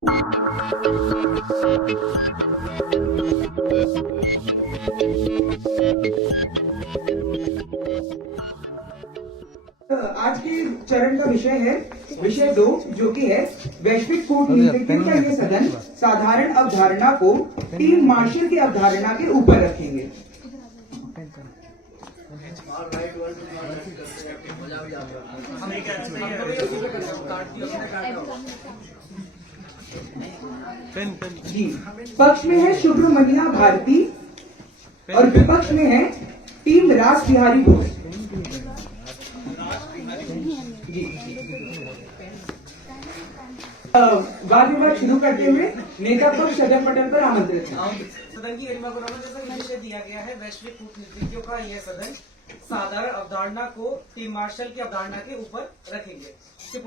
आज के चरण का विषय है विषय 2, जो कि है वैश्विक कूटनीतिज्ञों का ये सदन साधारण अवधारणा को टीम मार्शल की अवधारणा के ऊपर रखेंगे। जी, पक्ष में है सुब्रमण्या भारती और विपक्ष में है टीम रास बिहारी बोस। जी, वाद विवाद शुरू करते हुए नेता पक्ष सदन पटल पर आमंत्रित है। सदन की गरिमा को जैसा विषय दिया गया है वैश्विक कूटनीतिज्ञों का यह सदन साधारण अवधारणा को टीम मार्शल की अवधारणा के ऊपर रखेंगे।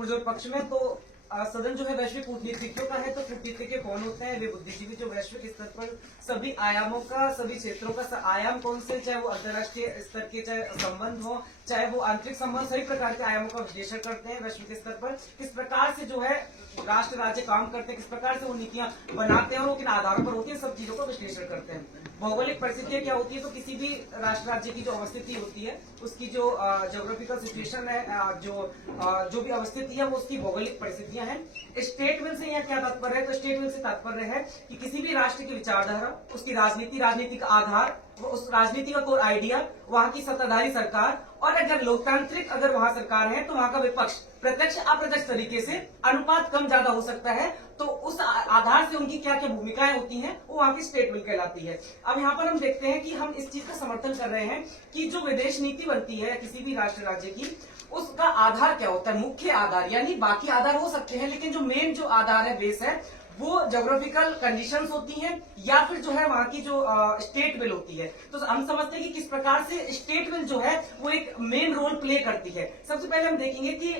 जो पक्ष में तो सदन जो है वैश्विक कूटनीतिज्ञों का है, तो कूटनीतिज्ञ कौन होते हैं? वे बुद्धिजीवी जो वैश्विक स्तर पर सभी आयामों का, सभी क्षेत्रों का आयाम कौन से, चाहे वो अंतर्राष्ट्रीय स्तर के चाहे संबंध हो, चाहे वो आंतरिक संबंध, सभी प्रकार के आयामों का विश्लेषण करते हैं वैश्विक स्तर पर। किस प्रकार से जो है राष्ट्र राज्य काम करते हैं, किस प्रकार से वो नीतियां बनाते हैं और वो किन आधारों पर होती है, सब चीजों का विश्लेषण करते हैं। भौगोलिक परिस्थितियां क्या होती है? तो किसी भी राष्ट्र राज्य की जो अवस्थिति होती है, उसकी जो ज्योग्राफिकल सिचुएशन है, जो भी अवस्थिति है, वो उसकी भौगोलिक परिस्थितियां हैं। स्टेटमेंट से यहाँ क्या तात्पर्य है? तो स्टेटमेंट से तात्पर्य है कि किसी भी राष्ट्र की विचारधारा, उसकी राजनीति का आधार, उस राजनीति का कोर आइडिया, वहाँ की सत्ताधारी सरकार, और अगर लोकतांत्रिक अगर वहाँ सरकार है तो वहाँ का विपक्ष प्रत्यक्ष अप्रत्यक्ष तरीके से अनुपात कम ज्यादा हो सकता है। तो उस आधार से उनकी क्या क्या भूमिकाएं होती हैं, वो वहाँ की स्टेटमेंट कहलाती है। अब यहाँ पर हम देखते हैं कि हम इस चीज का समर्थन कर रहे हैं कि जो विदेश नीति बनती है किसी भी राष्ट्र राज्य की, उसका आधार क्या होता है? मुख्य आधार, यानी बाकी आधार हो सकते हैं, लेकिन जो मेन जो आधार है, बेस है, वो ज्योग्राफिकल कंडीशंस होती हैं या फिर जो है वहाँ की जो स्टेट विल होती है। तो हम समझते हैं कि किस प्रकार से स्टेट विल जो है वो एक मेन रोल प्ले करती है। सबसे पहले हम देखेंगे कि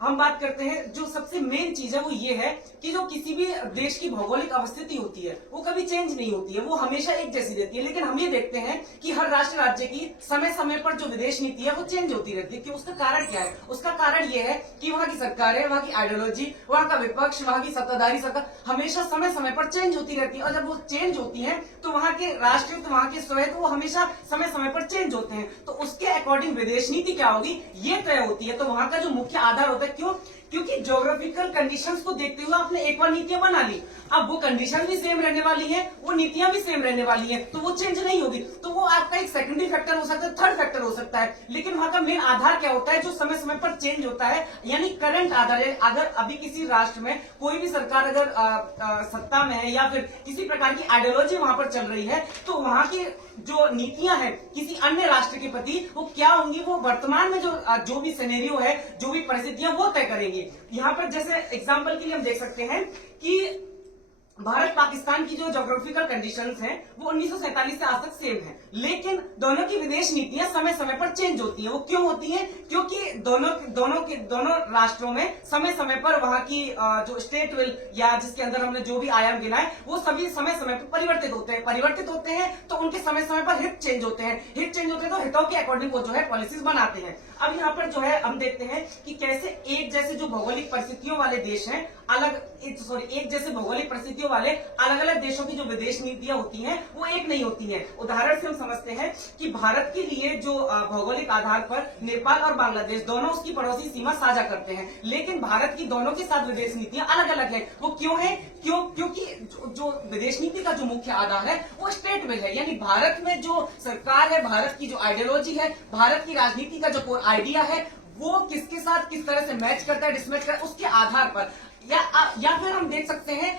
हम बात करते हैं जो सबसे मेन चीज है वो ये है कि जो किसी भी देश की भौगोलिक अवस्थिति होती है वो कभी चेंज नहीं होती है, वो हमेशा एक जैसी रहती है। लेकिन हम ये देखते हैं कि हर राष्ट्र राज्य की समय समय पर जो विदेश नीति है वो चेंज होती रहती है। कि उसका कारण क्या है? उसका कारण ये है कि वहाँ की सरकार है, वहाँ की आइडियोलॉजी, वहाँ का विपक्ष, वहाँ की सत्ताधारी सरकार हमेशा समय समय पर चेंज होती रहती है। और जब वो चेंज होती है तो वहाँ के राष्ट्र, वहाँ के स्वयं, वो हमेशा समय समय पर चेंज होते हैं। तो उसके अकॉर्डिंग विदेश नीति क्या होगी ये तय होती है। तो वहाँ का जो मुख्य आधार होता है, क्यों? क्योंकि ज्योग्राफिकल कंडीशंस को देखते हुए आपने एक बार नीतियां बना ली, अब वो कंडीशन भी सेम रहने वाली है, वो नीतियां भी सेम रहने वाली है, तो वो चेंज नहीं होगी। तो वो आपका एक सेकेंडरी फैक्टर हो सकता है, थर्ड फैक्टर हो सकता है, लेकिन वहां का मेन आधार क्या होता है जो समय समय पर चेंज होता है, यानी करंट आधार है। अगर अभी किसी राष्ट्र में कोई भी सरकार अगर सत्ता में है या फिर किसी प्रकार की आइडियोलॉजी वहां पर चल रही है, तो वहां की जो नीतियां हैं किसी अन्य राष्ट्र के प्रति वो क्या होंगी, वो वर्तमान में जो भी सिनेरियो है, जो भी परिस्थितियां वो तय करेंगी। यहाँ पर जैसे एग्जांपल के लिए हम देख सकते हैं कि भारत पाकिस्तान की जो ज्योग्राफिकल कंडीशंस हैं वो 1947 से आज तक सेम है, लेकिन दोनों की विदेश नीतियां समय समय पर चेंज होती है। वो क्यों होती हैं? क्योंकि दोनों राष्ट्रों में समय समय पर वहां की जो स्टेट विल या जिसके अंदर हमने जो भी आयाम गिना है वो सभी समय समय पर परिवर्तित होते हैं। तो उनके समय समय पर हित चेंज होते हैं, तो हितों के अकॉर्डिंग वो जो है पॉलिसीज बनाते हैं। अब यहाँ पर जो है हम देखते हैं कि कैसे एक जैसे जो भौगोलिक परिस्थितियों वाले देश हैं, एक जैसे भौगोलिक परिस्थितियों वाले अलग अलग देशों की जो विदेश नीतियां होती हैं वो एक नहीं होती हैं। उदाहरण से हम समझते हैं कि भारत के लिए जो भौगोलिक आधार पर नेपाल और बांग्लादेश दोनों उसकी पड़ोसी सीमा साझा करते हैं, लेकिन भारत की दोनों के साथ विदेश नीतियां अलग अलग है। वो क्यों है? क्योंकि जो विदेश नीति का जो मुख्य आधार है वो स्टेट विल है, यानी भारत में जो सरकार है, भारत की जो आइडियोलॉजी है, भारत की राजनीति का जो कोर आइडिया है, वो किसके साथ किस तरह से मैच करता है, डिसमैच करता है, उसके आधार पर। या फिर हम देख सकते हैं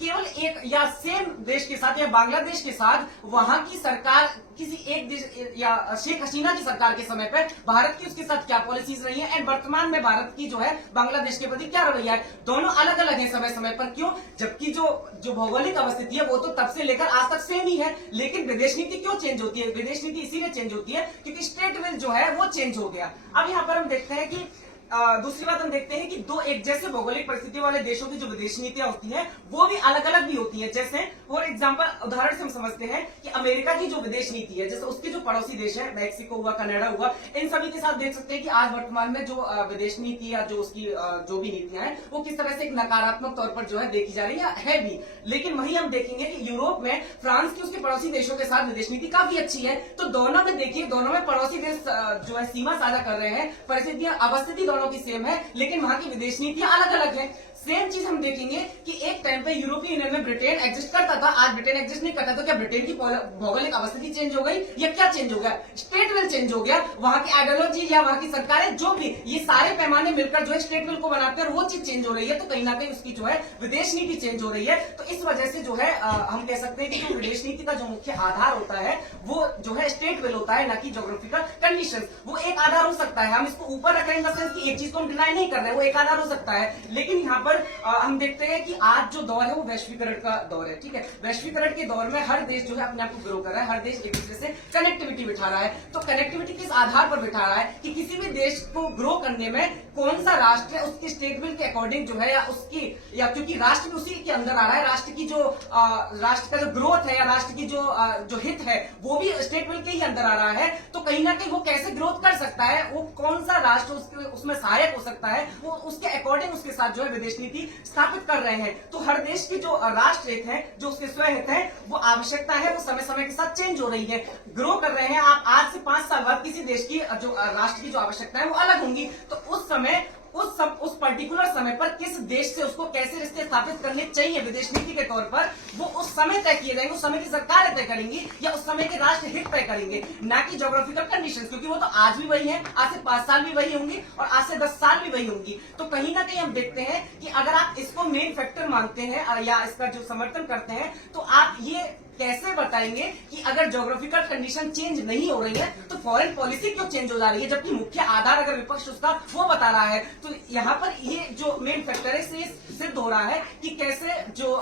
केवल एक या सेम देश के साथ या बांग्लादेश के साथ वहां की सरकार किसी एक देश या शेख हसीना की सरकार के समय पर भारत की उसके साथ क्या पॉलिसीज रही है, एंड वर्तमान में भारत की जो है बांग्लादेश के प्रति क्या रवैया है, दोनों अलग अलग है समय समय पर। क्यों? जबकि जो भौगोलिक अवस्थिति है वो तो तब से लेकर आज तक सेम ही है, लेकिन विदेश नीति क्यों चेंज होती है? विदेश नीति इसीलिए चेंज होती है क्योंकि स्टेट विल जो है वो चेंज हो गया। अब यहाँ पर हम देखते हैं कि दूसरी बात हम देखते हैं कि दो एक जैसे भौगोलिक परिस्थितियों वाले देशों की जो विदेश नीतियां होती हैं वो भी अलग अलग भी होती हैं। जैसे फॉर एग्जांपल उदाहरण से हम समझते हैं कि अमेरिका की जो विदेश नीति है, जैसे उसके जो पड़ोसी देश है, मैक्सिको हुआ, कनाडा हुआ, इन सभी के साथ देख सकते हैं कि आज वर्तमान में जो विदेश नीति या जो उसकी जो भी नीतियां हैं वो किस तरह से एक नकारात्मक तौर पर जो है देखी जा रही है भी। लेकिन वहीं हम देखेंगे कि यूरोप में फ्रांस की उसके पड़ोसी देशों के साथ विदेश नीति काफी अच्छी है। तो दोनों में देखिए, दोनों में पड़ोसी देश जो है सीमा साझा कर रहे हैं, परिस्थितियां अवस्थिति दोनों की सेम है, लेकिन वहां की विदेश नीतियां अलग अलग है। सेम चीज हम देखेंगे कि एक टाइम पे यूरोपीय यूनियन में ब्रिटेन एग्जिस्ट करता था, आज ब्रिटेन एग्जिस्ट नहीं करता। तो क्या ब्रिटेन की भौगोलिक अवस्थिति चेंज हो गई या क्या चेंज हो गया? स्टेट विल चेंज हो गया। वहां की आइडियोलॉजी या वहां की सरकारें जो भी, ये सारे पैमाने मिलकर जो है स्टेट विल को बनाते हैं और वो चीज चेंज हो रही है। तो कहीं ना कहीं उसकी जो है विदेश नीति चेंज हो रही है। तो इस वजह से जो है हम कह सकते हैं कि जो विदेश नीति का जो मुख्य आधार होता है वो जो है स्टेट विल होता है, ना कि ज्योग्राफिकल कंडीशंस। वो एक आधार हो सकता है, हम इसको ऊपर रख रहे हैं इन द सेंस कि एक चीज को हम डिनाई नहीं कर रहे हैं, वो एक आधार हो सकता है। लेकिन यहाँ पर हम देखते हैं कि आज जो दौर है वो वैश्वीकरण का दौर है। ठीक है, वैश्वीकरण के दौर में हर देश जो है अपने आप को ग्रो कर रहा है, हर देश एक दूसरे से कनेक्टिविटी बिठा रहा है। तो कनेक्टिविटी किस आधार पर बिठा रहा है कि किसी भी देश को ग्रो करने में कौन सा राष्ट्र है उसकी स्टेट विल के अकॉर्डिंग जो है, या उसकी, या क्योंकि राष्ट्र भी उसी के अंदर आ रहा है, राष्ट्र की जो राष्ट्र का जो ग्रोथ है या राष्ट्र की जो हित है वो भी स्टेट विल के ही अंदर आ रहा है। तो कहीं ना कहीं वो कैसे ग्रोथ कर सकता है, वो कौन सा राष्ट्र उसमें सहायक हो सकता है, वो उसके अकॉर्डिंग उसके साथ जो है विदेश नीति स्थापित कर रहे हैं। तो हर देश की जो राष्ट्र हित है, जो उसके स्वहित है, वो आवश्यकता है, वो समय समय के साथ चेंज हो रही है, ग्रो कर रहे हैं। आप आज से 5 साल बाद किसी देश की जो राष्ट्र की जो आवश्यकता है वो अलग होंगी। तो उस समय उस पर्टिकुलर समय पर किस देश से उसको कैसे रिश्ते स्थापित करने चाहिए विदेश नीति के तौर पर, वो उस समय तय किए जाएंगे, उस समय की सरकारें तय करेंगी या उस समय के राष्ट्र हित तय करेंगे, ना कि ज्योग्राफिकल कंडीशंस, क्योंकि वो तो आज भी वही है, आज से 5 साल भी वही होंगी और आज से 10 साल भी वही होंगी। तो कहीं ना कहीं हम देखते हैं कि अगर आप इसको मेन फैक्टर मानते हैं या इसका जो समर्थन करते हैं, तो आप ये कैसे बताएंगे कि अगर ज्योग्राफिकल कंडीशन चेंज नहीं हो रही है तो फॉरेन पॉलिसी क्यों चेंज हो जा रही है, जबकि मुख्य आधार अगर विपक्ष उसका वो बता रहा है। तो यहाँ पर ये जो मेन फैक्टर है इससे सिद्ध हो रहा है कि कैसे जो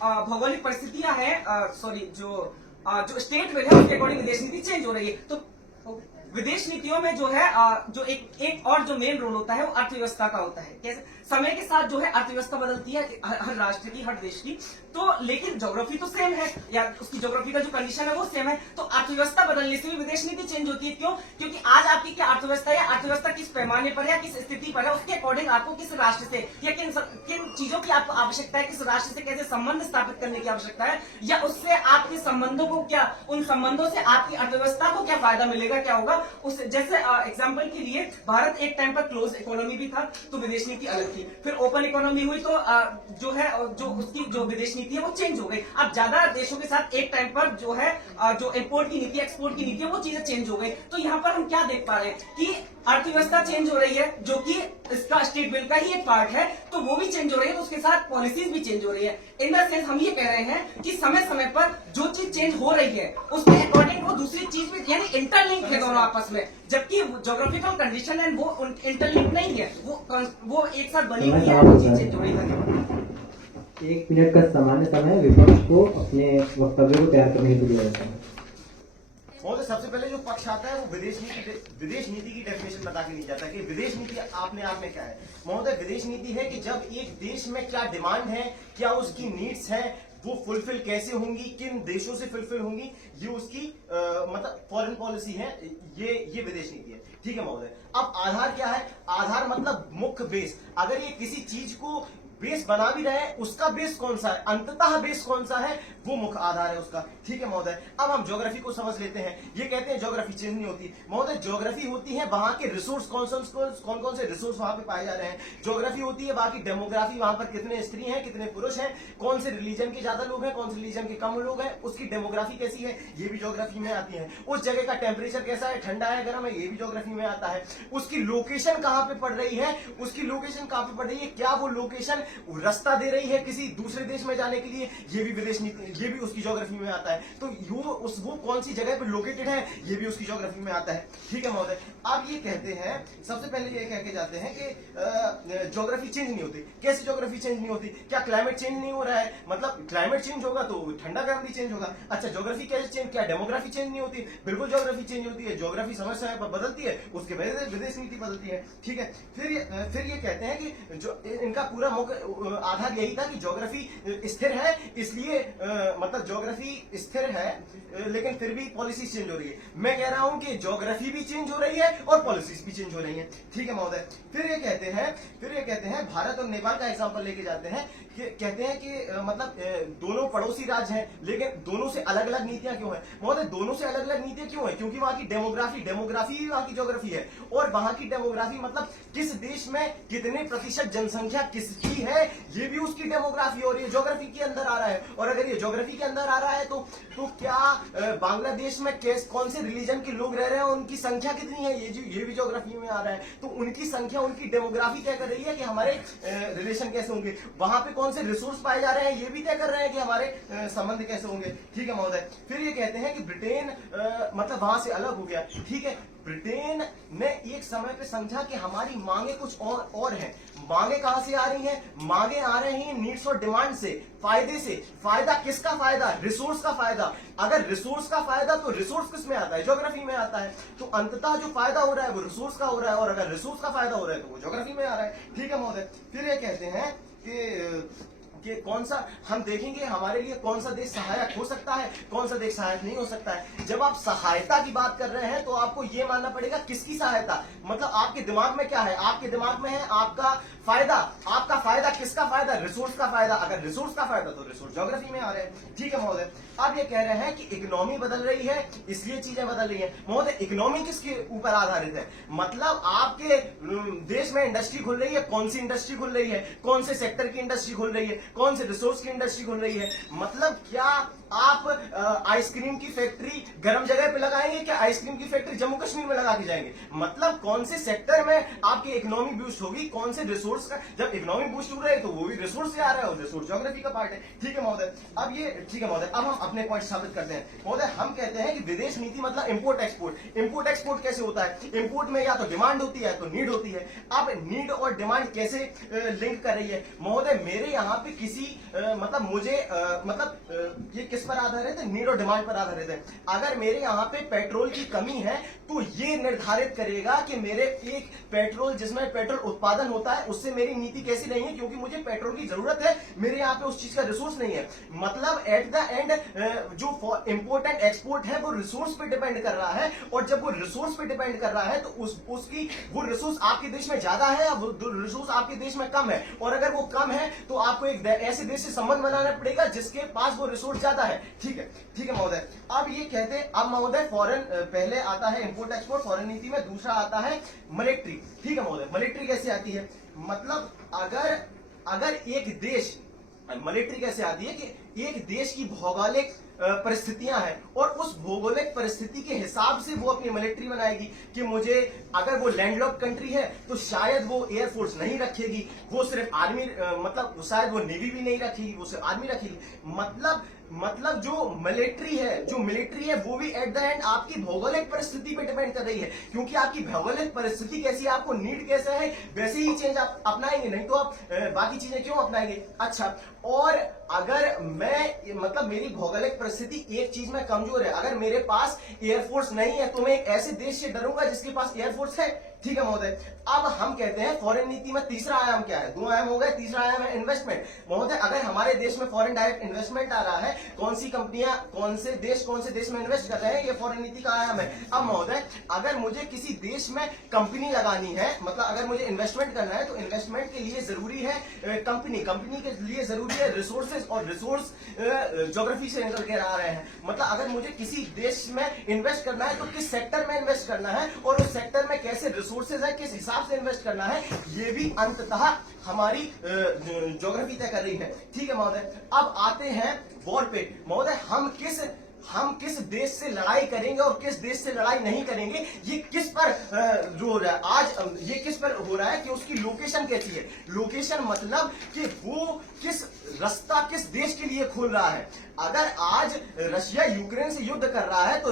भौगोलिक परिस्थितियां हैं, जो स्टेट विल है उसके अकॉर्डिंग विदेश नीति चेंज हो रही है। तो विदेश नीतियों में जो है जो एक और जो मेन रोल होता है वो अर्थव्यवस्था का होता है। कैसे समय के साथ जो है अर्थव्यवस्था बदलती है हर राष्ट्र की, हर देश की। तो लेकिन ज्योग्राफी तो सेम है या उसकी ज्योग्राफी का जो कंडीशन है वो सेम है। तो अर्थव्यवस्था बदलने से भी विदेश नीति चेंज होती है। क्यों? क्योंकि आज आपकी क्या अर्थव्यवस्था है, अर्थव्यवस्था किस पैमाने पर या किस स्थिति पर है, उसके अकॉर्डिंग आपको किस राष्ट्र से या किन चीजों की आपको आवश्यकता है, किस राष्ट्र से कैसे संबंध स्थापित करने की आवश्यकता है, या उससे आपके संबंधों को क्या, उन संबंधों से आपकी अर्थव्यवस्था को क्या फायदा मिलेगा, क्या होगा उससे। जैसे एग्जाम्पल के लिए भारत एक टाइम पर क्लोज इकोनॉमी भी था तो विदेश नीति अलग थी, फिर ओपन इकोनॉमी हुई तो जो है जो उसकी जो विदेश नीति है वो चेंज हो गई। अब ज्यादा देशों के साथ एक टाइम पर जो है जो इंपोर्ट की नीति, एक्सपोर्ट की नीति है वो चीजें चेंज हो गई। तो यहाँ पर हम क्या देख पा रहे हैं कि अर्थव्यवस्था चेंज हो रही है, जो कि इसका स्टेट बिल का ही एक पार्ट है, तो वो भी चेंज हो रही है, तो उसके साथ पॉलिसीज भी चेंज हो रही है। इन द सेंस हम ये कह रहे हैं कि समय समय पर जो चीज चेंज हो रही है उसके अकॉर्डिंग वो दूसरी चीज भी, यानी इंटरलिंक है दोनों आपस में, जबकि ज्योग्राफिकल कंडीशन है वो इंटरलिंक नहीं है, वो एक साथ बनी हुई है, वो चीज चेंज हो रही है। 1 मिनट का सामान्य समय विपक्ष को अपने वक्तव्य को तैयार करने हेतु दिया जाता है। महोदय, सबसे पहले जो पक्ष आता है वो विदेश नीति की डेफिनेशन बता के नहीं जाता कि विदेश नीति आपने आप में क्या है। महोदय, विदेश नीति है कि जब एक देश में क्या डिमांड है, क्या उसकी नीड्स है, वो फुलफिल कैसे होंगी, किन देशों से फुलफिल होंगी, ये उसकी मतलब फॉरेन पॉलिसी है, ये विदेश नीति है। ठीक है महोदय। अब आधार क्या है? आधार मतलब मुख्य बेस। अगर ये किसी चीज को बेस बना भी रहे हैं, उसका बेस कौन सा है, अंततः बेस कौन सा है, वो मुख्य आधार है उसका। ठीक है महोदय। अब हम ज्योग्राफी को समझ लेते हैं। ये कहते हैं ज्योग्राफी चेंज नहीं होती। महोदय, ज्योग्राफी होती है वहां के रिसोर्स, कौन से रिसोर्स वहां पे पाए जा रहे हैं। ज्योग्राफी होती है बाकी डेमोग्राफी, वहां पर कितने स्त्री हैं, कितने पुरुष हैं, कौन से रिलीजन के ज्यादा लोग हैं, कौन से रिलीजन के कम लोग हैं, उसकी डेमोग्राफी कैसी है, ये भी ज्योग्राफी में आती है। उस जगह का टेम्परेचर कैसा है, ठंडा है, गर्म है, ये भी ज्योग्राफी में आता है। उसकी लोकेशन कहां पे पड़ रही है, क्या वो लोकेशन रास्ता दे रही है किसी दूसरे देश में जाने के लिए, ये भी विदेश नीति, ये भी उसकी ज्योग्राफी में आता है। तो वो कौन सी जगह पे लोकेटेड है, ये भी उसकी ज्योग्राफी में आता है। ठीक है महोदय। अब ये कहते हैं, सबसे पहले ये कह के जाते हैं कि ज्योग्राफी चेंज नहीं होती। कैसे ज्योग्राफी चेंज नहीं होती? क्या क्लाइमेट चेंज नहीं हो रहा है? मतलब क्लाइमेट चेंज होगा तो ठंडा गर्म भी चेंज होगा। अच्छा, ज्योग्राफी कैसे चेंज, क्या डेमोग्राफी चेंज नहीं होती? बिल्कुल ज्योग्राफी चेंज होती है। ज्योग्राफी समय समय पर बदलती है, उसके विदेश नीति बदलती है, ठीक है। फिर ये कहते हैं कि जो इनका पूरा मुख्य आधार यही था कि ज्योग्राफी स्थिर है, इसलिए मतलब ज्योग्राफी स्थिर है लेकिन फिर भी पॉलिसी चेंज हो रही है। मैं कह रहा हूं कि ज्योग्राफी भी चेंज हो रही है और पॉलिसीज भी चेंज हो रही है, ठीक है महोदय। फिर ये कहते हैं भारत और नेपाल का एग्जांपल लेके जाते हैं कि कहते हैं कि मतलब दोनों पड़ोसी राज्य हैं लेकिन दोनों से अलग अलग नीतियां क्यों हैं महोदय? दोनों से अलग अलग नीतियां क्यों हैं? क्योंकि वहां की डेमोग्राफी भी वहां की ज्योग्राफी है, और वहां की डेमोग्राफी मतलब किस देश में कितने प्रतिशत जनसंख्या किसकी है ये भी उसकी डेमोग्राफी हो रही है, ज्योग्राफी के अंदर आ रहा है। और अगर ये ज्योग्राफी के अंदर आ रहा है तो क्या बांग्लादेश में कौन से रिलीजन के लोग रह रहे हैं, उनकी संख्या कितनी है, ये भी ज्योग्राफी में आ रहा है। तो उनकी संख्या, उनकी डेमोग्राफी तय कर रही है कि हमारे रिलेशन कैसे होंगे। वहां पे कौन से रिसोर्स पाए जा रहे हैं ये भी तय कर रहे हैं कि हमारे संबंध कैसे होंगे, ठीक है महोदय। फिर ये कहते हैं कि ब्रिटेन मतलब वहां से अलग हो गया, ठीक है। ब्रिटेन ने एक समय पे समझा कि हमारी मांगे कुछ और हैं। मांगे कहां से आ रही हैं? मांगे आ रही हैं नीड्स और डिमांड से, फायदे से। फायदा किसका फायदा? रिसोर्स का फायदा। अगर रिसोर्स का फायदा तो रिसोर्स किस में आता है? ज्योग्राफी में आता है। तो अंततः जो फायदा हो रहा है वो रिसोर्स का हो रहा है, और अगर रिसोर्स का फायदा हो रहा है तो वो ज्योग्राफी में आ रहा है, ठीक है महोदय। फिर ये कहते हैं कि कौन सा, हम देखेंगे हमारे लिए कौन सा देश सहायक हो सकता है, कौन सा देश सहायक नहीं हो सकता है। जब आप सहायता की बात कर रहे हैं तो आपको यह मानना पड़ेगा किसकी सहायता, मतलब आपके दिमाग में क्या है? आपके दिमाग में है आपका फायदा। आपका फायदा किसका फायदा? रिसोर्स का फायदा। अगर रिसोर्स का फायदा तो रिसोर्स ज्योग्राफी में आ रहे हैं, ठीक है महोदय। अब ये कह रहे हैं कि इकोनॉमी बदल रही है इसलिए चीजें बदल रही है। महोदय इकोनॉमी किसके ऊपर आधारित है? मतलब आपके देश में इंडस्ट्री खुल रही है, कौन सी इंडस्ट्री खुल रही है, कौन से सेक्टर की इंडस्ट्री खुल रही है, कौन से रिसोर्स की इंडस्ट्री खुल रही है। मतलब क्या आप आइसक्रीम की फैक्ट्री गर्म जगह पे लगाएंगे, क्या आइसक्रीम की फैक्ट्री जम्मू कश्मीर में लगा के जाएंगे? मतलब कौन से सेक्टर में आपकी इकोनॉमी बूस्ट होगी, कौन से रिसोर्स का। जब इकोनॉमी बूस्ट हो रहा है तो वो भी रिसोर्स से आ रहा है, और रिसोर्स ज्योग्राफी का पार्ट है, ठीक है महोदय। अब ये ठीक है महोदय, अब हम अपने पॉइंट साबित करते हैं महोदय। हम कहते हैं कि विदेश नीति मतलब इंपोर्ट एक्सपोर्ट। इंपोर्ट एक्सपोर्ट कैसे होता है? इंपोर्ट में या तो डिमांड होती है तो नीड होती है। अब नीड और डिमांड कैसे लिंक कर रही है महोदय? मेरे यहाँ पे किसी मतलब मुझे ये किस पर आधारित है? नीड और डिमांड पर आधारित है। अगर मेरे यहाँ पे पेट्रोल की कमी है तो ये निर्धारित करेगा कि मेरे एक पेट्रोल जिसमें पेट्रोल उत्पादन होता है उससे मेरी नीति कैसी नहीं है, क्योंकि मुझे पेट्रोल की जरूरत है, मेरे यहाँ पे उस चीज का रिसोर्स नहीं है। मतलब एट द एंड जो इंपोर्ट एंड एक्सपोर्ट है वो रिसोर्स पे डिपेंड कर रहा है, और जब वो रिसोर्स पे डिपेंड कर रहा है तो उसकी वो रिसोर्स आपके देश में ज्यादा है या वो रिसोर्स आपके देश में कम है। और अगर वो कम है तो आपको एक ऐसे देश से संबंध बनाना पड़ेगा जिसके पास वो रिसोर्स ज्यादा है, ठीक है महोदय। अब ये कहते हैं, अब महोदय फॉरेन पहले आता है इंपोर्ट एक्सपोर्ट फॉरेन नीति में, दूसरा आता है मिलिट्री, ठीक है महोदय। मिलिट्री कैसे आती है? मतलब अगर एक देश, मिलिट्री कैसे आती है कि एक देश की भौगोलिक परिस्थितियां हैं और उस भौगोलिक परिस्थिति के हिसाब से वो अपनी मिलिट्री बनाएगी कि मुझे, अगर वो लैंडलॉक्ड कंट्री है तो शायद वो एयरफोर्स नहीं रखेगी, वो सिर्फ आर्मी मतलब शायद वो नेवी भी नहीं रखेगी, वो सिर्फ आर्मी रखेगी। मतलब जो मिलिट्री है वो भी एट द एंड आपकी भौगोलिक परिस्थिति पे डिपेंड कर रही है, क्योंकि आपकी भौगोलिक परिस्थिति कैसी है, आपको नीड कैसा है, वैसे ही चेंज आप अपनाएंगे, नहीं तो आप बाकी चीजें क्यों अपनाएंगे। अच्छा, और अगर मैं मतलब मेरी भौगोलिक परिस्थिति एक चीज में कमजोर है, अगर मेरे पास एयरफोर्स नहीं है तो मैं एक ऐसे देश से डरूंगा जिसके पास एयरफोर्स है, ठीक है महोदय। अब हम कहते हैं फॉरेन नीति में तीसरा आयाम क्या है? 2 आयाम हो गए, तीसरा आयाम है इन्वेस्टमेंट। महोदय अगर हमारे देश में फॉरेन डायरेक्ट इन्वेस्टमेंट आ रहा है, कौन सी कंपनियां कौन से देश में इन्वेस्ट कर रहे हैं, ये फॉरेन नीति का आयाम है। अब महोदय अगर मुझे किसी देश में कंपनी लगानी है, मतलब अगर मुझे इन्वेस्टमेंट करना है तो इन्वेस्टमेंट के लिए जरूरी है कंपनी के लिए जरूरी है रिसोर्सेज, और रिसोर्स ज्योग्राफी से निकल के आ रहे हैं। मतलब अगर मुझे किसी देश में इन्वेस्ट करना है तो किस सेक्टर में इन्वेस्ट करना है, और उस सेक्टर में कैसे रिसोर्सेज है, किस हिसाब से इन्वेस्ट करना है, ये भी अंततः हमारी ज्योग्राफी तय कर रही है, ठीक है महोदय। अब आते हैं वॉर पे। महोदय हम किस देश से लड़ाई करेंगे और किस देश से लड़ाई नहीं करेंगे, ये किस पर जो हो रहा है आज, ये किस पर हो रहा है कि उसकी लोकेशन कैसी है। लोकेशन मतलब कि वो किस रास्ता किस देश के लिए खोल रहा है। अगर आज रशिया यूक्रेन से युद्ध कर रहा है तो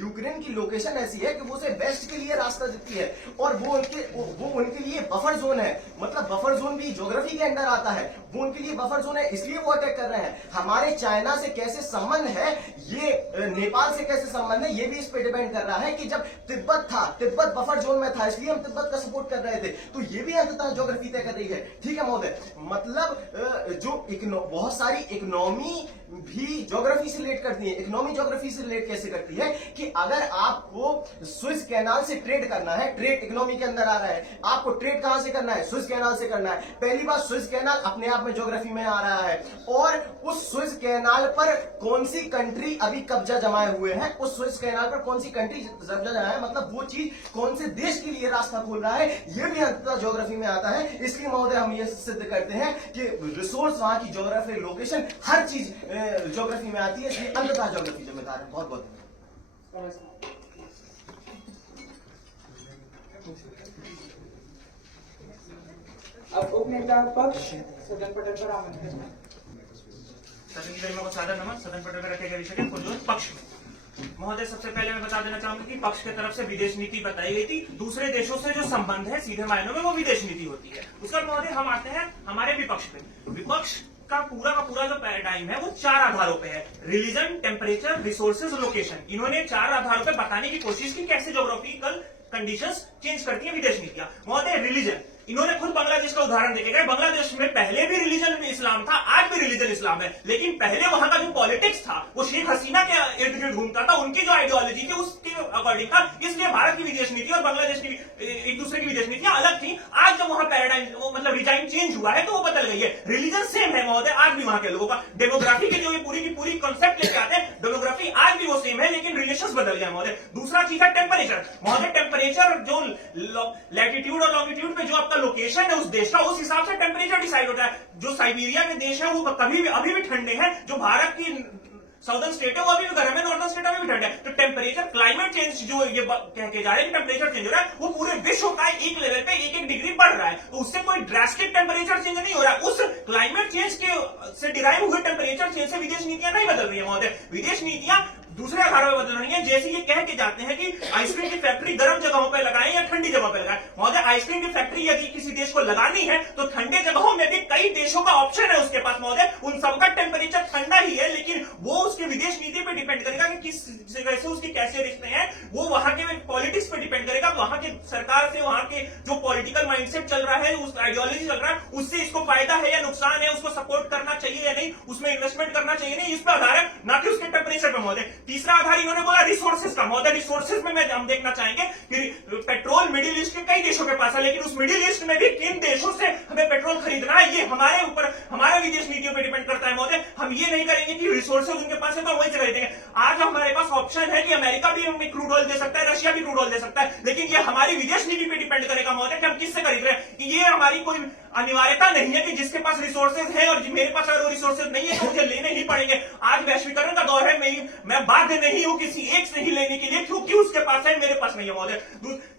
यूक्रेन की लोकेशन ऐसी है कि वो उसे वेस्ट के लिए रास्ता देती है, और वो उनके लिए बफर जोन है। मतलब बफर जोन भी ज्योग्राफी के अंदर आता है, वो उनके लिए बफर जोन है, इसलिए वो अटैक कर रहे हैं। हमारे चाइना से कैसे संबंध है, ये नेपाल से कैसे संबंध है ये भी इस पे डिपेंड कर रहा है कि जब तिब्बत था, तिब्बत बफर जोन में था, इसलिए हम तिब्बत का सपोर्ट कर रहे थे, तो ये भी अंततः ज्योग्राफी तय कर रही है। ठीक है महोदय, मतलब जो बहुत सारी इकोनॉमी भी ज्योग्राफी से रिलेट करती है। इकोनॉमी ज्योग्राफी से रिलेट कैसे करती है कि अगर आपको स्विस कैनाल से ट्रेड करना है, ट्रेड इकोनॉमी के अंदर आ रहा है, आपको ट्रेड कहां से करना है, स्विस कैनाल से करना है। पहली बात, स्विस कैनाल अपने आप में ज्योग्राफी में आ रहा है, और उस स्विस कैनाल पर कौन सी कंट्री अभी कब्जा जमाए हुए है, उस स्विस कैनाल पर कौन सी कंट्री कब्जा जमाए है, मतलब वो चीज कौन से देश के लिए रास्ता खोल रहा है, ये भी अंततः ज्योग्राफी में आता है। इसलिए महोदय हम ये सिद्ध करते हैं कि रिसोर्स, वहां की ज्योग्राफी, लोकेशन, हर चीज ज्योग्राफी में आती है, इसलिए अंततः ज्योग्राफी जिम्मेदार है। बहुत बहुत अब उपनेता पक्ष सदन पटल पर आमंत्रित है। सदन की गरिमा को सादर नमन। सदन पटल पर रखे गए विषय के पुरजोर पक्ष में महोदय, सबसे पहले मैं बता देना चाहूंगा कि पक्ष की तरफ से विदेश नीति बताई गई थी। दूसरे देशों से जो संबंध है सीधे मायनों में वो विदेश नीति होती है। उसके बाद महोदय हम आते हैं हमारे विपक्ष पे। विपक्ष का पूरा जो पैराडाइम है वो 4 आधारों पे है: रिलीजन, टेम्परेचर, रिसोर्सेज, लोकेशन। इन्होंने 4 आधारों पे बताने की कोशिश की कैसे ज्योग्राफिकल कंडीशंस चेंज करती है विदेश नीतियां। महोदय, रिलीजन, इन्होंने खुद बांग्लादेश का उदाहरण देके गए। बांग्लादेश में पहले भी रिलीजन में इस्लाम था, आज भी रिलीजन इस्लाम है, लेकिन पहले वहां का जो पॉलिटिक्स था वो शेख हसीना के इर्द गिर्द घूमता था, उनकी जो आइडियोलॉजी थी उसके अकॉर्डिंग था। इसलिए भारत की विदेश नीति और बांग्लादेश की एक दूसरे की विदेश नीतियां अलग थी। आज जब वहां पैराडाइम मतलब रिजाइम चेंज हुआ है तो वो बदल गई है। रिलीजन सेम है महोदय आज भी वहां के लोगों का। डेमोग्राफी के जो ये पूरी की पूरी कॉन्सेप्ट लेके आते हैं, डेमोग्राफी आज भी वो सेम है, लेकिन रिलेशंस बदल गए महोदय। दूसरा चीज है टेम्परेचर। महोदय, टेम्परेचर जो लैटिट्यूड और लॉन्गिट्यूड पे जो आपका लोकेशन है उस देश का, उस हिसाब से टेम्परेचर डिसाइड होता है। जो साइबेरिया के देश है वो कभी भी अभी भी ठंडे हैं, जो भारत की साउदर्न स्टेट है वो अभी भी गर्म है, नॉर्दर्न स्टेट अभी भी ठंड है। तो टेम्परेचर, क्लाइमेट चेंज जो ये कह के जा रहे हैं टेम्परेचर चेंज हो रहा है, वो पूरे विश्व का एक लेवल पे 1-1 डिग्री बढ़ रहा है। तो उससे कोई ड्रास्टिक टेम्परेचर चेंज नहीं हो रहा है। उस क्लाइमेट चेंज के से डिराइव हुए टेम्परेचर चेंज से विदेश नीतियां नहीं बदल रही है महोदय। विदेश नीतियां दूसरे आधारों पर बदल रही है। जैसे ये कह के जाते हैं कि आइसक्रीम की फैक्ट्री गर्म जगहों पर लगाएं या ठंडी जगहों पर लगाएं। महोदय, आइसक्रीम की फैक्ट्री यदि किसी देश को लगानी है तो ठंडे जगहों में भी कई देशों का ऑप्शन है उसके पास महोदय। उन सबका टेम्परेचर ठंडा ही है, लेकिन वो उसके विदेश नीति पे डिपेंड करेगा कि किस जगह से उसके कैसे रिश्ते हैं। वो वहां के पॉलिटिक्स पे डिपेंड करेगा, वहां के सरकार से, वहां के जो पॉलिटिकल माइंडसेट चल रहा है, उस आइडियोलॉजी चल रहा है, उससे इसको फायदा है या नुकसान है, उसको सपोर्ट करना चाहिए या नहीं, उसमें इन्वेस्टमेंट करना चाहिए नहीं, इस पर आधार है, ना कि उसके टेम्परेचर पे महोदय। तीसरा आधार इन्होंने बोला रिसोर्सेज का। महोदय, रिसोर्सेज में हम देखना चाहेंगे कि पेट्रोल मिडिल ईस्ट के कई देशों के पास है, लेकिन उस मिडिल ईस्ट में भी किन देशों से हमें पेट्रोल खरीदना है ये हमारे ऊपर, हमारे विदेश नीतियों पर डिपेंड करता है महोदय। हम ये नहीं करेंगे कि रिसोर्सेज उनके पास है तो वहीं से खरीदेंगे। आज हमारे पास ऑप्शन है कि अमेरिका भी हमें क्रूड ऑयल दे सकता है, रशिया भी क्रूड ऑयल दे सकता है, लेकिन ये हमारी विदेश नीति पर डिपेंड करेगा महोदय कि हम किससे खरीद रहे हैं। ये हमारी कोई अनिवार्यता नहीं है कि जिसके पास रिसोर्सेज है और मेरे पास अगर वो रिसोर्सेज नहीं है तो मुझे लेने ही पड़ेंगे। आज वैश्वीकरण का दौर है, मैं बाध्य नहीं हूं किसी एक से ही लेने के लिए क्योंकि उसके पास है, मेरे पास नहीं है महोदय।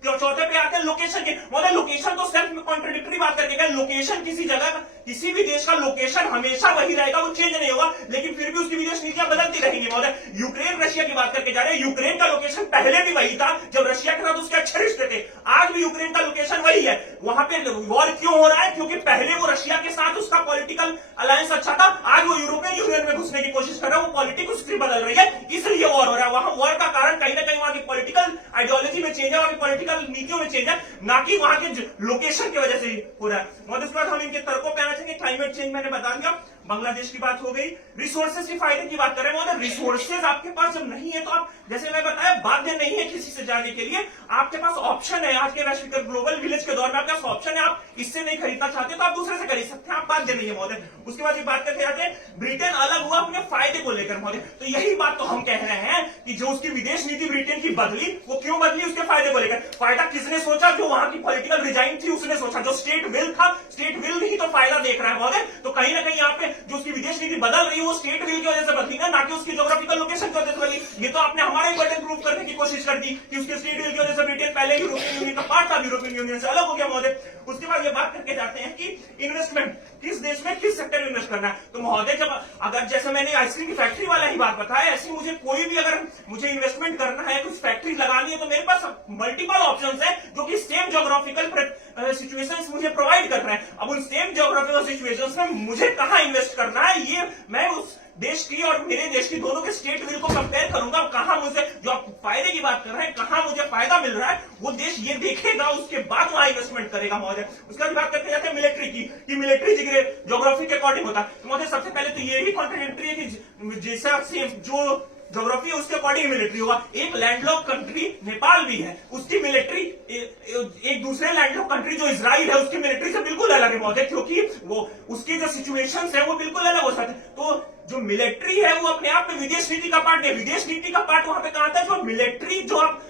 चौथे पे आते हैं लोकेशन के। महोदय, लोकेशन तो सेल्फ में कॉन्ट्रडिक्टरी बात करके गए। लोकेशन किसी जगह का, किसी भी देश का लोकेशन हमेशा वही रहेगा, वो चेंज नहीं होगा, लेकिन फिर भी उसकी विदेश नीतियां बदलती रहेंगी महोदय। यूक्रेन रशिया की बात करके जा रहे हैं, यूक्रेन का लोकेशन पहले भी वही था जब रशिया के साथ उसके अच्छे रिश्ते थे। आज भी यूक्रेन का लोकेशन वही है। वहां पे वॉर क्यों हो रहा है? क्योंकि पहले वो रशिया के साथ उसका पॉलिटिकल अलायंस अच्छा था, आज वो यूरोपियन यूनियन में घुसने की कोशिश कर रहा है, वो पॉलिटिक्स उसकी बदल रही है, इसलिए वॉर हो रहा है। वहां वॉर का कारण कहीं ना कहीं वहां की पॉलिटिकल आइडियोलॉजी में चेंज है, वहां की पॉलिटिकल नीतियों में चेंज है, ना कि वहां के लोकेशन की वजह से ही हो रहा है। और उसके बाद हम इनके तर्कों पे आना चाहिए। क्लाइमेट चेंज मैंने बता दिया, बांग्लादेश की बात हो गई। रिसोर्सेज के फायदे की बात कर रहे हैं, रिसोर्सेज आपके पास जब नहीं है तो आप, जैसे मैं बताया, बाध्य नहीं है किसी से जाने के लिए, आपके पास ऑप्शन है। आज के वैश्विक ग्लोबल विलेज के दौर में आपके पास ऑप्शन है, आप इससे नहीं खरीदना चाहते तो आप दूसरे से खरीद सकते हैं, आप बाध्य नहीं है महोदय। उसके बाद ये बात करते जाते हैं ब्रिटेन अलग हुआ अपने फायदे को लेकर महोदय, तो यही बात तो हम कह रहे हैं कि जो उसकी विदेश नीति ब्रिटेन की बदली, वो क्यों बदली? उसके फायदे को लेकर। फायदा किसने सोचा? जो वहां की पॉलिटिकल रिजाइम थी उसने सोचा। जो स्टेट विल था, स्टेट विल ही तो फायदा देख रहा है महोदय। तो कहीं ना कहीं यहाँ पे जो उसकी विदेश नीति बदल रही है वो स्टेट विल की वजह से बदली ना कि उसकी ज्योग्राफिकल लोकेशन की वजह से बदली। ये तो आपने हमारे बर्डन प्रूव करने की कोशिश कर दी कि उसके स्टेट विल की वजह से ब्रिटेन पहले यूरोपियन यूनियन का पार्ट था, यूरोपियन यूनियन से अलग हो गया महोदय। उसके बाद ये बात करके जाते हैं कि इन्वेस्टमेंट किस देश में किस सेक्टर में इन्वेस्ट करना है। तो महोदय, जब अगर जैसे मैंने आइसक्रीम की फैक्ट्री वाला ही बात बताया, ऐसी मुझे कोई भी अगर मुझे इन्वेस्टमेंट करना है, कुछ फैक्ट्री लगानी है, तो मेरे पास मल्टीपल ऑप्शंस है जो कि सेम ज्योग्राफिकल सिचुएशंस मुझे प्रोवाइड कर रहे हैं। अब उन सेम ज्योग्राफिकल सिचुएशंस में मुझे कहां इन्वेस्ट करना है, ये मैं उस देश की और मेरे देश की दोनों के स्टेट विल को कंपेयर करूंगा। कहां मुझे, जो आप फायदे की बात कर रहे हैं, कहां मुझे फायदा मिल रहा है, वो देश ये देखेगा, उसके बाद वहां इन्वेस्टमेंट करेगा महोदय। उसका बात करते जाते हैं मिलिट्री की, कि मिलिट्री ज्योग्राफी के अकॉर्डिंग होता है। तो महोदय सबसे पहले तो ये भी कॉन्ट्राडिक्टरी है कि जैसा सेम जो ज्योग्राफी है उसके अकॉर्डिंग मिलिट्री होगा। एक लैंडलॉक कंट्री नेपाल भी है, उसकी मिलिट्री एक दूसरे लैंडलॉक कंट्री जो इजराइल है उसकी मिलिट्री से बिल्कुल अलग है महोदय, क्योंकि वो उसकी जो सिचुएशंस है वो बिल्कुल अलग हो सकते हैं। तो जो मिलिट्री है वो अपने आप में विदेश नीति का पार्ट है। विदेश नीति का पार्ट वहां पे कहा था, जो मिलिट्री जो आप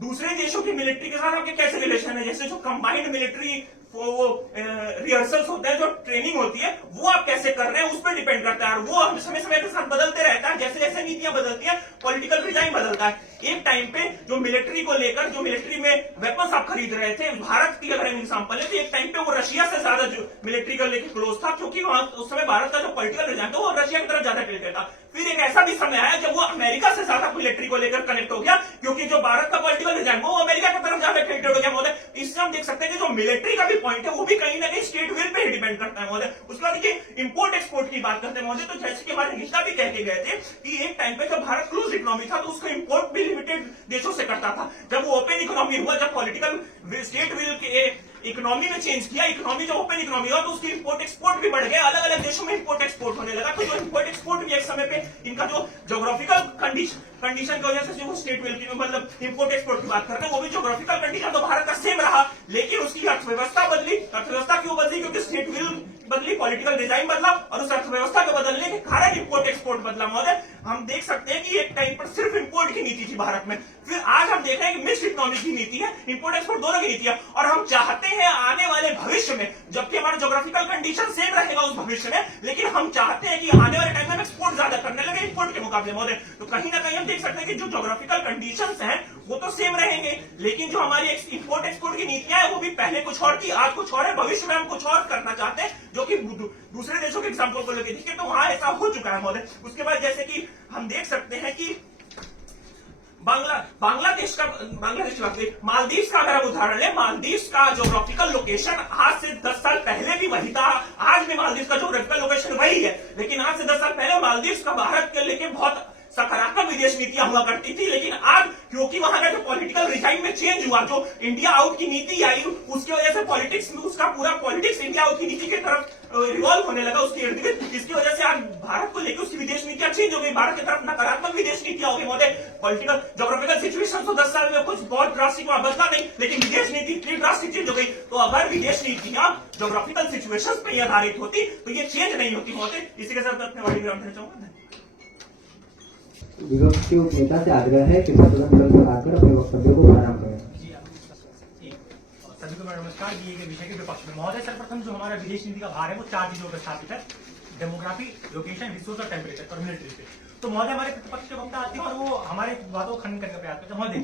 दूसरे देशों की मिलिट्री के साथ आपके कैसे रिलेशन है, जैसे जो कंबाइंड मिलिट्री वो रिहर्सल्स होते हैं, जो ट्रेनिंग होती है, वो आप कैसे कर रहे हैं उस पर डिपेंड करता है। और वो हम समय समय के साथ बदलते रहता है, जैसे जैसे नीतियां बदलती हैं, पॉलिटिकल रिजाइन बदलता है। एक टाइम पे जो मिलिट्री को लेकर, जो मिलिट्री में वेपन्स आप खरीद रहे थे, भारत की अगर एग्जांपल है, तो एक टाइम पे वो रशिया से ज्यादा जो मिलिट्री को लेकर क्लोज था, क्योंकि वहां उस समय भारत का जो पॉलिटिकल रिजाइन था वो रशिया की तरफ ज्यादा टिल्टेड था। फिर एक ऐसा भी समय आया जब वो अमेरिका से ज्यादा मिलिट्री को लेकर कनेक्ट हो गया, क्योंकि जो भारत का पॉलिटिकल रिजाइन वो अमेरिका की तरफ ज्यादा टिल्टेड हो गया महोदय। इससे हम देख सकते हैं कि जो मिलिट्री का भी पॉइंट है वो भी कहीं ना कहीं state will pay he depend करता है महोदय। उसके बाद देखिए इंपोर्ट एक्सपोर्ट की बात करते हैं महोदय, तो जैसे कि हमारे नेता भी कह के गए थे कि एक टाइम पे जब भारत क्लोज इकोनॉमी था तो उसका इंपोर्ट भी लिमिटेड देशों से करता था। जब वो ओपन इकोनॉमी हुआ, जब पॉलिटिकल स्टेट विल के इकोनॉमी में चेंज किया, इकोनॉमी जो ओपन इकोनॉमी हुआ, तो उसकी इंपोर्ट एक्सपोर्ट भी बढ़ गया, अलग अलग देशों में इंपोर्ट एक्सपोर्ट होने लगा। तो जो इंपोर्ट एक्सपोर्ट भी एक समय पे इनका जो ज्योग्राफिकल कंडीशन की वजह से जो स्टेट विल की, मतलब इंपोर्ट एक्सपोर्ट की बात कर रहे हैं, वो भी ज्योग्राफिकल कंडीशन तो भारत का सेम रहा, लेकिन उसकी अर्थव्यवस्था बदली। अर्थव्यवस्था क्यों बदली? क्योंकि स्टेट विल बदली, पॉलिटिकल डिजाइन बदला, और उस अर्थव्यवस्था के बदलने के कारण इंपोर्ट एक्सपोर्ट बदला महोदय। हम देख सकते हैं कि एक टाइम पर सिर्फ इंपोर्ट की नीति थी भारत में, फिर आज हम देख रहे हैं कि मिक्स्ड इकोनॉमी की नीति है, इंपोर्ट एक्सपोर्ट दोनों की नीति है। और हम चाहते हैं आने वाले भविष्य में, जबकि हमारा ज्योग्राफिकल कंडीशन सेम रहेगा उस भविष्य में, लेकिन हम चाहते हैं कि आने वाले टाइम में हम एक्सपोर्ट ज्यादा करने लगे इंपोर्ट के मुकाबले महोदय। तो कहीं ना कहीं हम देख सकते हैं कि जो ज्योग्राफिकल कंडीशंस हैं वो तो सेम रहेंगे, लेकिन जो हमारी इंपोर्ट एक्सपोर्ट की नीतियां हैं वो भी पहले कुछ और थी, आज कुछ और है, भविष्य में हम कुछ और करना चाहते हैं, जो कि दूसरे देशों के एग्जाम्पल को लेकर देखिए, तो वहां ऐसा हो चुका है महोदय। उसके बाद जैसे कि हम देख सकते हैं कि बांग्लादेश मालदीव का अगर हम उदाहरण लें, मालदीव का ज्योग्राफिकल लोकेशन आज से 10 साल पहले भी वही था, आज भी मालदीव का ज्योग्राफिकल लोकेशन वही है, लेकिन आज से 10 साल पहले मालदीव का भारत के लेके बहुत सकारात्मक विदेश नीतियां हुआ करती थी, लेकिन आज क्योंकि वहां का जो पॉलिटिकल रिजाइन में चेंज हुआ, जो इंडिया आउट की नीति आई, उसकी वजह से पॉलिटिक्स में उसका पूरा पॉलिटिक्स इंडिया आउट की नीति की तरफ रिवॉल्व होने लगा उसके इर्द गिर्द। इसकी वजह से आज भारत को लेकर उसकी विदेश नीतियां चेंज हो गई, भारत की तरफ नकारात्मक विदेश नीतियां हो गई महोदय। पॉलिटिकल ज्योग्राफिकल सिचुएशन तो 10 साल में कुछ बहुत ड्रास्टिक बदला नहीं, लेकिन विदेश नीति इतनी ड्रास्टिक चेंज हो गई। तो अगर विदेश नीतियां ज्योग्राफिकल सिचुएशन पर आधारित होती तो ये चेंज नहीं होती महोदय। इसी के साथ मैं अपने वाली विराम देना चाहूंगा। विपक्ष के उपनेता से आग्रह है कि सदन में आकर अपने वक्तव्य को प्रारंभ करें। सभी को नमस्कार। दिए गए विषय के विपक्ष में महोदय, सर्वप्रथम जो हमारा विदेश नीति का भार है वो 4 चीजों पर स्थापित है: डेमोग्राफी, लोकेशन, रिसोर्स और टेम्परेचर और मिलिट्री पे। तो महोदय हमारे प्रतिपक्ष के वक्ता आते हैं और वो हमारे बातों को खंडन करने का प्रयास करते हैं। महोदय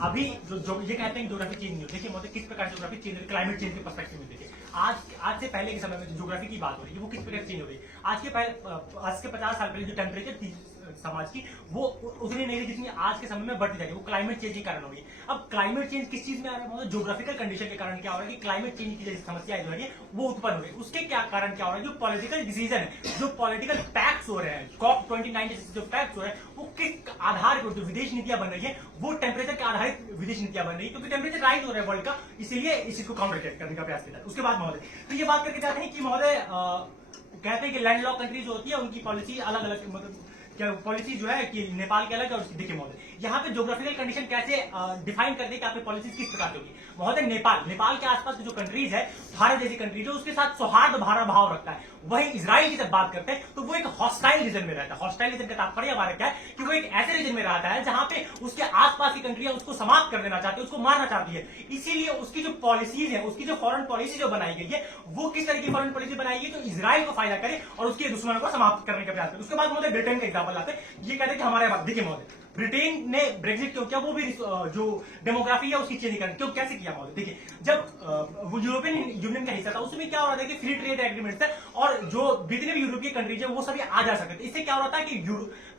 अभी जो ये कहते हैं ज्योग्राफी चेंज नहीं होती, देखिए महोदय किस प्रकार ज्योग्राफी चेंज होती है, क्लाइमेट चेंज के पर्सपेक्टिव में देखिए। आज से पहले के समय में जो ज्योग्राफी की बात हो रही है वो किस प्रकार चेंज हो रही है। आज के 50 साल पहले जो टेम्परेचर थी समाज की वो उतनी नहीं रही जितनी आज के समय में बढ़ती जा रही है, वो क्लाइमेट चेंज के कारण हो रही है। अब क्लाइमेट चेंज किस चीज में आ रहा है? ज्योग्राफिकल कंडीशन के कारण क्या हो रहा है कि क्लाइमेट चेंज की जैसी समस्या जो है वो उत्पन्न हो रही है। उसके क्या कारण क्या हो रहा है? जो पॉलिटिकल डिसीजन है, जो पॉलिटिकल पैक्ट्स हो रहे हैं, COP29 जैसे जो पैक्ट्स हो रहे हैं, वो किस आधार पर जो विदेश नीतियां बन रही है वो टेम्परेचर के आधारित विदेश नीतियां बन रही है, क्योंकि टेम्परेचर राइज हो रहा है वर्ल्ड का, इसीलिए इस चीज को काउंटर करने का प्रयास किया जाता है। उसके बाद महोदय तो ये बात करके जाते हैं कि महोदय कहते हैं कि लैंडलॉक कंट्री जो होती है उनकी पॉलिसी अलग अलग, मतलब क्या पॉलिसी जो है कि नेपाल के अलग है और देखिए महोदय यहाँ पे ज्योग्राफिकल कंडीशन कैसे डिफाइन करते हैं कि आपकी पॉलिसी किस प्रकार की होगी। महोदय नेपाल के आसपास जो कंट्रीज है, भारत जैसी कंट्रीज है, उसके साथ सौहार्द भाव रखता है। वही इजराइल की जब बात करते हैं तो वो एक हॉस्टाइल रीजन में रहता है। हॉस्टाइल रीजन का तात्पर्य हमारा क्या है कि वो एक ऐसे रीजन में रहता है जहां पे उसके आसपास की कंट्रियां उसको समाप्त कर देना चाहती है, उसको मारना चाहती है। इसीलिए उसकी जो पॉलिसीज है, उसकी जो फॉरेन पॉलिसी जो बनाई गई है वो किस तरह की फॉरेन पॉलिसी बनाई गई तो इजराइल को फायदा करे और उसके दुश्मनों को समाप्त करने का प्रयास करे। उसके बाद महोदय ब्रिटेन का एग्जाम्पल आते हैं, ये कहते हैं कि हमारे देखिए महोदय ब्रिटेन ने ब्रेग्जिट क्यों किया, वो भी जो डेमोग्राफी है उसकी चेंज करनी, क्यों कैसे किया महोदय? देखिए, जब वो यूरोपियन यूनियन का हिस्सा था उसमें क्या हो रहा था कि फ्री ट्रेड एग्रीमेंट था और जो जितने भी यूरोपीय कंट्रीज है वो सभी आ जा सकते थे। इससे क्या हो रहा था कि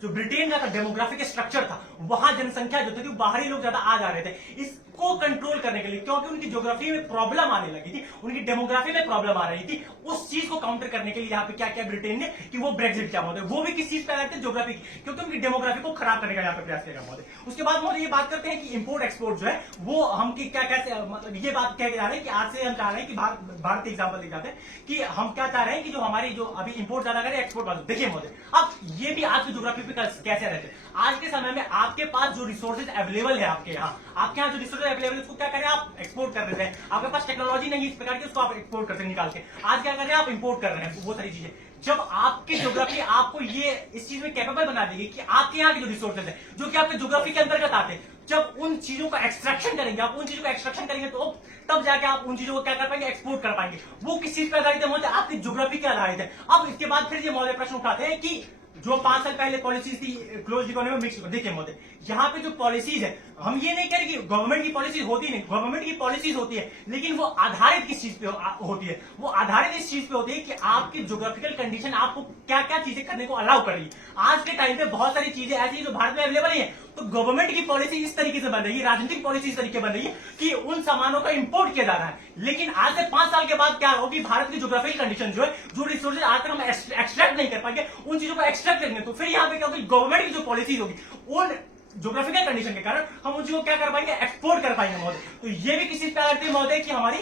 जो ब्रिटेन का डेमोग्राफिक स्ट्रक्चर था, वहां जनसंख्या जो थी बाहरी लोग ज्यादा आ जा रहे थे। इसको कंट्रोल करने के लिए, क्योंकि उनकी ज्योग्राफी में प्रॉब्लम आने लगी थी, उनकी डेमोग्राफी में प्रॉब्लम आ रही थी, उस चीज को काउंटर करने के लिए यहाँ पे क्या किया ब्रिटेन ने कि वो ब्रेग्जिट किया महोदय। वो भी किस चीज पे आए थे? ज्योग्राफी, क्योंकि उनकी डेमोग्राफी को खराब करने का यहाँ पे प्रयास किया महोदय। उसके बाद महोदय ये बात करते हैं कि इंपोर्ट एक्सपोर्ट जो है वो हम की क्या कैसे, मतलब ये बात कह के जा रहे हैं कि आज से हम चाह रहे हैं कि भारत के एग्जाम्पल देख जाते हैं कि हम क्या चाह रहे हैं कि जो हमारी जो अभी इंपोर्ट ज्यादा करे एक्सपोर्ट वाले। देखिए महोदय, अब ये भी आज की ज्योग्राफी पे कैसे रहते हैं। आज के समय में आपके पास जो रिसोर्सेज अवेलेबल है, आपके यहाँ जो रिसोर्सेज अवेलेबल है उसको क्या करें आप? एक्सपोर्ट कर रहे हैं। आपके पास टेक्नोलॉजी नहीं इस प्रकार की, उसको आप एक्सपोर्ट करते निकाल के। आज क्या कर रहे हैं आप? इंपोर्ट कर रहे हैं वो सारी चीजें। जब आपकी ज्योग्राफी आपको ये इस चीज में कैपेबल बना देगी कि आपके यहाँ के जो रिसोर्सेज है जो कि आपके ज्योग्राफी के अंतर्गत आते हैं, जब उन चीजों का एक्सट्रैक्शन करेंगे, आप उन चीजों का एक्सट्रैक्शन करेंगे तो तब जाके आप उन चीजों को क्या कर पाएंगे? एक्सपोर्ट कर पाएंगे। वो किस चीज पर आधारित है महोदय? आपकी ज्योग्राफी के आधारित है। अब इसके बाद फिर ये महोदय प्रश्न उठाते हैं कि जो 5 साल पहले पॉलिसीज थी क्लोज इकोनॉमी में मिक्स। देखिए महोदय, यहाँ पे जो पॉलिसीज है, हम ये नहीं कह रहे कि गवर्नमेंट की पॉलिसीज होती नहीं, गवर्नमेंट की पॉलिसीज होती है, लेकिन वो आधारित किस चीज पे होती है? वो आधारित इस चीज पे होती है कि आपकी ज्योग्राफिकल कंडीशन आपको क्या क्या चीजें करने को अलाउ कर रही है। आज के टाइम पे बहुत सारी चीजें ऐसी जो भारत में अवेलेबल नहीं है, तो गवर्नमेंट की पॉलिसी इस तरीके से बन रही है, राजनीतिक पॉलिसी इस तरीके बन रही है कि उन सामानों का इंपोर्ट किया जा रहा है। लेकिन आज से 5 साल के बाद क्या होगी? भारत की ज्योग्राफिकल कंडीशन जो है, जो रिसोर्सेज आज तक हम एक्सट्रैक्ट नहीं कर पाएंगे, उन चीजों को एक्सट्रैक्ट करेंगे, तो फिर यहाँ पे क्या होगी? गवर्नमेंट की जो पॉलिसीज होगी उन ज्योग्राफिकल कंडीशन के कारण हम उन चीजों को क्या कर पाएंगे? एक्सपोर्ट कर पाएंगे महोदय। तो ये भी किसी पे आधारित है महोदय कि हमारी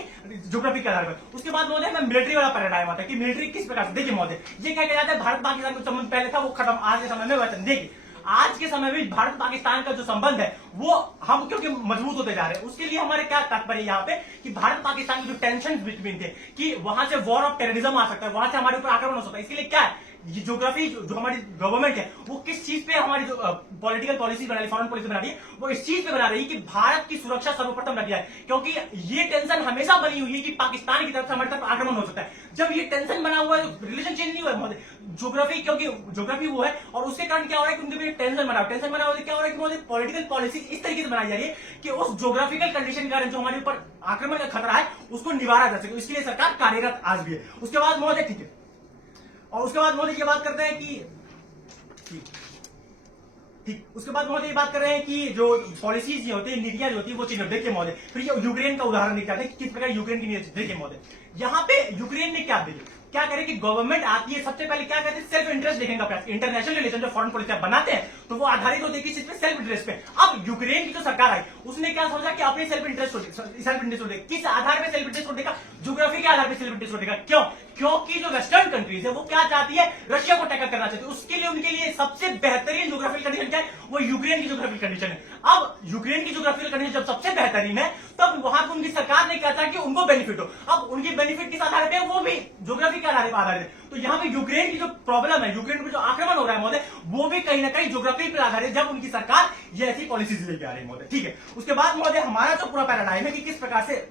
ज्योग्राफी के आधार पर। उसके बाद महोदय हमें मिलिट्री वाला पैराडाइम आता है कि मिलिट्री किस प्रकार से। देखिए महोदय, ये क्या कहते हैं भारत पाकिस्तान का संबंध पहले था वो खत्म, आज के समय में वचन। देखिए आज के समय में भारत पाकिस्तान का जो संबंध है वो हम क्योंकि मजबूत होते जा रहे हैं, उसके लिए हमारे क्या तात्पर्य यहाँ पे कि भारत पाकिस्तान के जो टेंशन बिटवीन थे कि वहां से वॉर ऑफ टेररिज्म आ सकता है, वहां से हमारे ऊपर आक्रमण हो सकता है। इसके लिए क्या है? ये ज्योग्राफी जो हमारी गवर्नमेंट है वो किस चीज पे हमारी जो पॉलिटिकल पॉलिसी बना रही है, फॉरेन पॉलिसी बना रही है, वो इस चीज पे बना रही है कि भारत की सुरक्षा सर्वप्रथम रखी जाए। क्योंकि ये टेंशन हमेशा बनी हुई है कि पाकिस्तान की तरफ से हमारी तरफ आक्रमण हो सकता है। जब ये टेंशन बना हुआ है तो रिलेशन चेंज नहीं हुआ है ज्योग्राफी, क्योंकि ज्योग्राफी वो है और उसके कारण क्या हो रहा है कि उनके टेंशन बना हुआ है। क्या हो रहा है कि पॉलिटिकल पॉलिसी इस तरीके से बनाई जा रही है कि उस ज्योग्राफिकल कंडीशन के कारण जो हमारे ऊपर आक्रमण का खतरा है उसको निवारा जा सके। इसके लिए सरकार कार्यरत आज भी है। उसके बाद महोदय ठीक है, और उसके बाद मोदी ये बात करते हैं कि ठीक, उसके बाद महोदय ये बात कर रहे हैं कि जो पॉलिसीज होती है, नीतियां जो होती है वो चीजें। देखिए महोदय, फिर ये यूक्रेन का उदाहरण निकालते हैं कि किस प्रकार यूक्रेन की नीति। देखिए महोदय, यहाँ पे यूक्रेन ने क्या दिया, क्या करे कि गवर्नमेंट आती है, सबसे पहले क्या कहते हैं? सेल्फ इंटरेस्ट देखने का प्रयास। इंटरनेशनल रिलेशन जो फॉरेन पॉलिसी बनाते हैं तो वो आधारित होती है किस चीज पे? सेल्फ इंटरेस्ट पे। अब यूक्रेन की जो सरकार आई उसने क्या सोचा कि अपने सेल्फ इंटरेस्ट को देख, किस आधार पे सेल्फ इंटरेस्ट को देखा? ज्योग्राफी के आधार पे सेल्फ इंटरेस्ट को देखा। क्यों? क्योंकि जो वेस्टर्न कंट्रीज है वो क्या चाहती है? रशिया को टैकल करना चाहती है। उसके लिए उनके लिए सबसे बेहतरीन ज्योग्राफिकल कंडीशन क्या है? वो यूक्रेन की ज्योग्राफिकल कंडीशन है। अब यूक्रेन की ज्योग्राफिकल कंडीशन जब सबसे बेहतरीन है तब वहां पर उनकी सरकार ने क्या चाहा कि उनको बेनिफिट हो। अब उनकी बेनिफिट किस आधार पे? वो भी ज्योग्राफी के आधार पर आधारित है। तो यहाँ पे यूक्रेन की जो प्रॉब्लम है, यूक्रेन पर जो आक्रमण हो रहा है महोदय, वो भी कहीं ना कहीं ज्योग्राफी पर आधारित, जब उनकी सरकार ये ऐसी पॉलिसीज लेके आ रही है महोदय। ठीक है, उसके बाद महोदय हमारा जो पूरा पैराडाइम है कि किस प्रकार से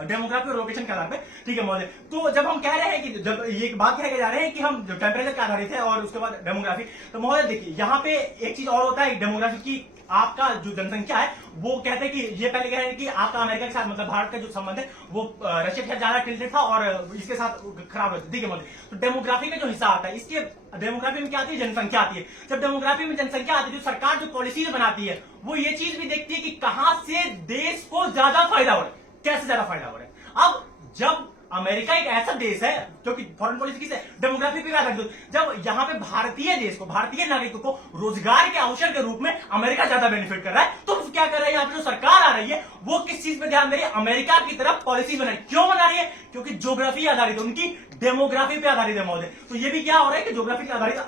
डेमोग्राफी और लोकेशन के आधार पे। ठीक है महोदय, तो जब हम कह रहे हैं कि जब ये बात कह जा रहे हैं कि हम जो टेम्परेचर के आधारित है और उसके बाद डेमोग्राफी, तो महोदय देखिए यहाँ पे एक चीज और होता है डेमोग्राफी की, आपका जो जनसंख्या है वो कहते हैं कि ये पहले कह रहे हैं कि आपका अमेरिका के साथ मतलब भारत का जो संबंध है वो रशिया के साथ ज्यादा टिल्टेड था और इसके साथ खराब होता है। ठीक है महोदय, तो डेमोग्राफी का जो हिस्सा आता है, इसके डेमोग्राफी में क्या आती है? जनसंख्या आती है। जब डेमोग्राफी में जनसंख्या आती है, जो सरकार जो पॉलिसीज बनाती है वो ये चीज भी देखती है कि कहां से देश को ज्यादा फायदा हो रहा है, कैसे ज्यादा फायदा हो रहा है। अब जब अमेरिका एक ऐसा देश है जो कि फॉरेन पॉलिसी किसे डेमोग्राफी पे आधारित, जब यहाँ पे भारतीय देश को, भारतीय नागरिकों को रोजगार के अवसर के रूप में अमेरिका ज्यादा बेनिफिट कर रहा है, तो क्या कर रहा है यहाँ पे जो सरकार आ रही है वो किस चीज पे ध्यान दे रही है? अमेरिका की तरफ पॉलिसी बना रही है। क्यों बना रही है? क्योंकि ज्योग्राफी आधारित है, उनकी डेमोग्राफी पे आधारित है महोदय। तो ये भी क्या हो रहा है कि ज्योग्राफी के आधारित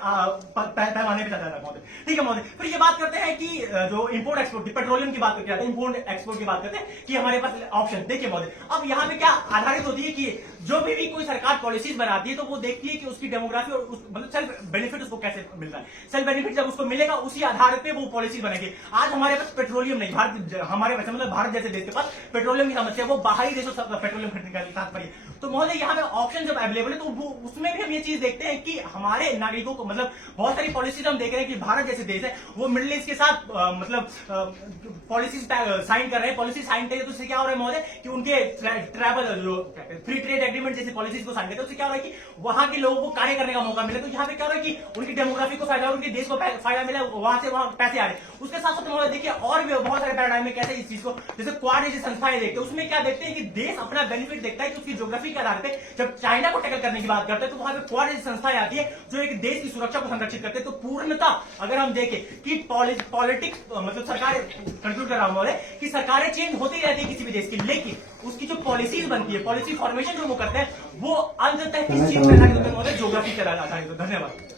पैमाने पे चल रहा है महोदय। ठीक है महोदय, फिर ये बात करते हैं कि जो इंपोर्ट एक्सपोर्ट, पेट्रोलियम की बात करते हैं, इंपोर्ट एक्सपोर्ट की बात करते हैं कि हमारे पास ऑप्शन। देखिए महोदय, अब यहाँ पे क्या आधारित होती है कि देखिए जो भी कोई सरकार पॉलिसीज बनाती है तो वो देखती है कि उसकी डेमोग्राफी और मतलब सेल्फ बेनिफिट उसको कैसे मिल रहा है। सेल्फ बेनिफिट जब उसको मिलेगा उसी आधार पे वो पॉलिसी बनेगी। आज हमारे पास पेट्रोलियम नहीं, हमारे पास मतलब भारत जैसे देश के पास पेट्रोलियम की समस्या, वो बाहरी देशों से पेट्रोलियम खरीदने का तात्पर्य। तो महोदय यहाँ पे ऑप्शन जब अवेलेबल है तो वो उसमें भी हम ये चीज देखते हैं कि हमारे नागरिकों को मतलब बहुत सारी पॉलिसीज हम देख रहे हैं कि भारत जैसे देश है वो मिडिल ईस्ट के साथ मतलब पॉलिसीज साइन कर रहे हैं। पॉलिसी साइन करें तो उससे क्या हो रहा है महोदय कि उनके ट्रैवल जो फ्री ट्रेड एग्रीमेंट जैसी पॉलिसीज को साइन करते हैं उससे क्या हो रहा है कि वहां के लोगों को कार्य करने का मौका मिले। तो यहाँ पे क्या हो रहा है कि उनकी डेमोग्राफी को फायदा और उनके देश को फायदा मिला, वहां से वहां पैसे आ रहे हैं। उसके साथ साथ महोदय देखिए और भी बहुत सारे पैराडाइम में कैसे इस चीज को जैसे क्वाड जैसी संस्थाएं देखते हैं, उसमें क्या देखते हैं कि देश अपना बेनिफिट देखता है कि उसकी ज्योग्राफी के आधार पर जब चाइना को टैकल करने की बात करते हैं तो वहां पे क्वाड जैसी संस्थाएं आती है जो एक देश की सुरक्षा को संरक्षित करते हैं। तो पूर्णता अगर हम देखें कि पॉलिटिक्स मतलब सरकार कंक्लूड कर रहा हूं कि सरकारें चेंज होती रहती है किसी भी देश की, लेकिन उसकी जो पॉलिसीज बनती है, पॉलिसी फॉर्मेशन जो वो करते हैं वो अंततः किस चीज पे आधारित होता है? ज्योग्राफी के आधारित। धन्यवाद।